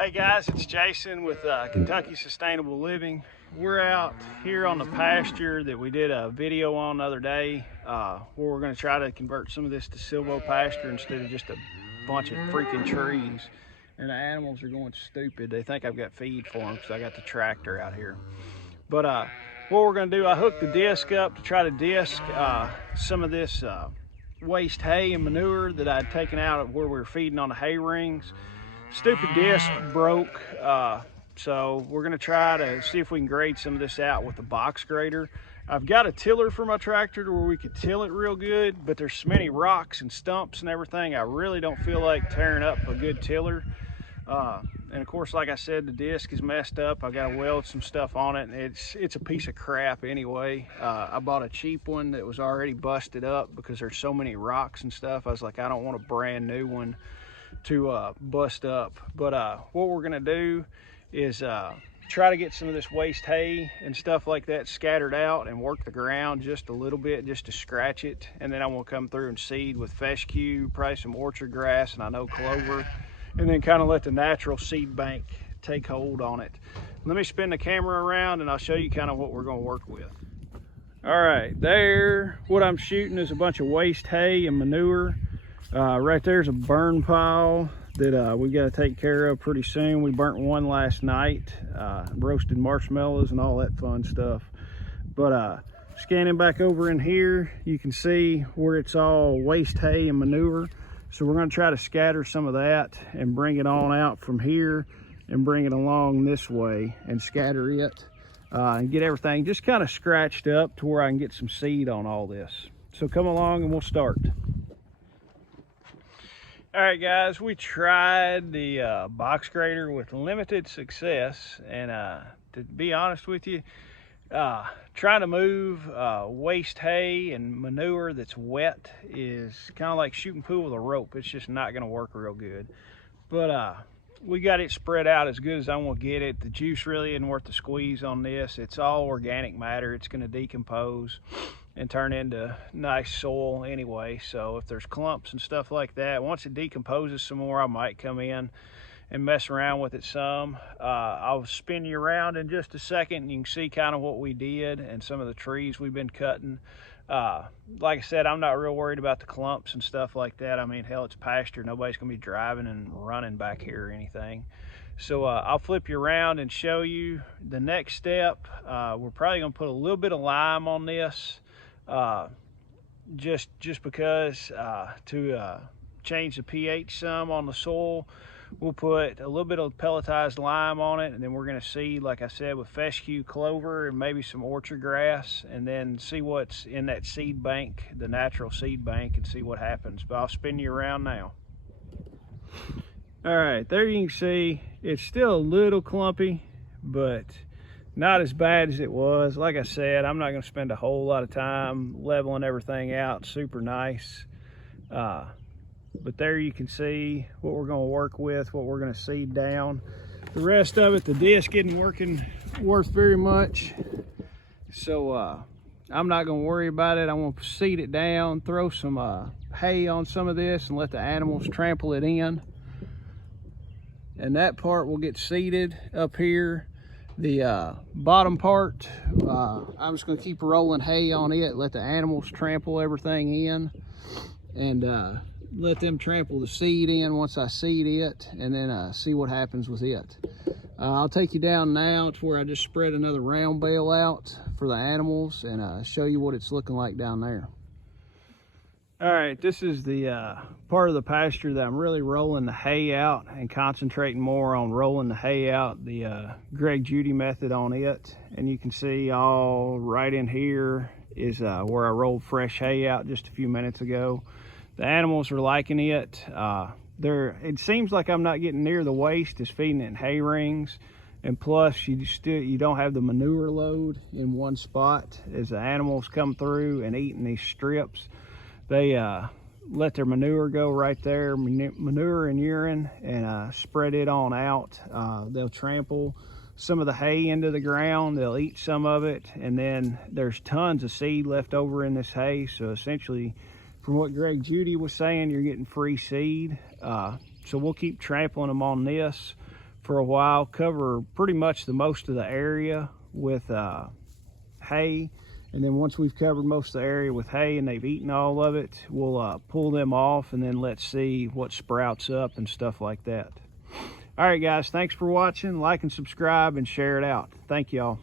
Hey guys, it's Jason with Kentucky Sustainable Living. We're out here on the pasture that we did a video on the other day where we're going to try to convert some of this to silvopasture instead of just a bunch of freaking trees. And the animals are going stupid. They think I've got feed for them because I got the tractor out here. But what we're going to do, I hooked the disc up to try to disc some of this waste hay and manure that I'd taken out of where we were feeding on the hay rings. Stupid disc broke, so we're going to try to see if we can grade some of this out with the box grater. I've got a tiller for my tractor to where we could till it real good, but there's so many rocks and stumps and everything, I really don't feel like tearing up a good tiller. And of course, like I said, the disc is messed up. I got to weld some stuff on it, and it's a piece of crap anyway. I bought a cheap one that was already busted up because there's so many rocks and stuff. I was like, I don't want a brand new one to bust up. But what we're gonna do is try to get some of this waste hay and stuff like that scattered out and work the ground just a little bit just to scratch it, and then I'm gonna come through and seed with fescue, probably some orchard grass, and I know clover, and then kind of let the natural seed bank take hold on it. Let me spin the camera around and I'll show you kind of what we're gonna work with. All right, there, what I'm shooting is a bunch of waste hay and manure. Right there's a burn pile that we got to take care of pretty soon. We burnt one last night, roasted marshmallows and all that fun stuff. But scanning back over in here, you can see where it's all waste hay and manure. So we're going to try to scatter some of that and bring it on out from here and bring it along this way and scatter it and get everything just kind of scratched up to where I can get some seed on all this. So come along and we'll start. All right guys, we tried the box grater with limited success, and to be honest with you, trying to move waste hay and manure that's wet is kind of like shooting pool with a rope. It's just not going to work real good. But we got it spread out as good as I want to get it. The juice really isn't worth the squeeze on this. It's all organic matter. It's going to decompose and turn into nice soil anyway. So if there's clumps and stuff like that, once it decomposes some more, I might come in and mess around with it some. I'll spin you around in just a second and you can see kind of what we did and some of the trees we've been cutting. Like I said, I'm not real worried about the clumps and stuff like that. I mean, hell, it's pasture. Nobody's gonna be driving and running back here or anything. So I'll flip you around and show you the next step. We're probably gonna put a little bit of lime on this, just because to change the pH some on the soil. We'll put a little bit of pelletized lime on it, and then we're going to seed, like I said, with fescue, clover, and maybe some orchard grass, and then see what's in that seed bank, the natural seed bank, and see what happens. But I'll spin you around now. All right, there you can see it's still a little clumpy, but not as bad as it was. Like I said, I'm not going to spend a whole lot of time leveling everything out super nice. But there you can see what we're going to work with, what we're going to seed down. The rest of it, the disc isn't worth very much. So I'm not going to worry about it. I'm going to seed it down, throw some hay on some of this and let the animals trample it in. And that part will get seeded up here. The bottom part, I'm just going to keep rolling hay on it, let the animals trample everything in, and let them trample the seed in once I seed it, and then see what happens with it. I'll take you down now to where I just spread another round bale out for the animals and show you what it's looking like down there. All right, this is the part of the pasture that I'm really rolling the hay out and concentrating more on rolling the hay out, the Greg Judy method on it. And you can see all right in here is where I rolled fresh hay out just a few minutes ago. The animals are liking it. It seems like I'm not getting near the waste as feeding it in hay rings, and plus you don't have the manure load in one spot. As the animals come through and eating these strips, they let their manure go right there, manure and urine, and spread it on out. They'll trample some of the hay into the ground, they'll eat some of it, and then there's tons of seed left over in this hay. So essentially, from what Greg Judy was saying, you're getting free seed. So we'll keep trampling them on this for a while, cover pretty much the most of the area with hay. And then once we've covered most of the area with hay and they've eaten all of it, we'll pull them off and then let's see what sprouts up and stuff like that. All right, guys, thanks for watching. Like and subscribe and share it out. Thank y'all.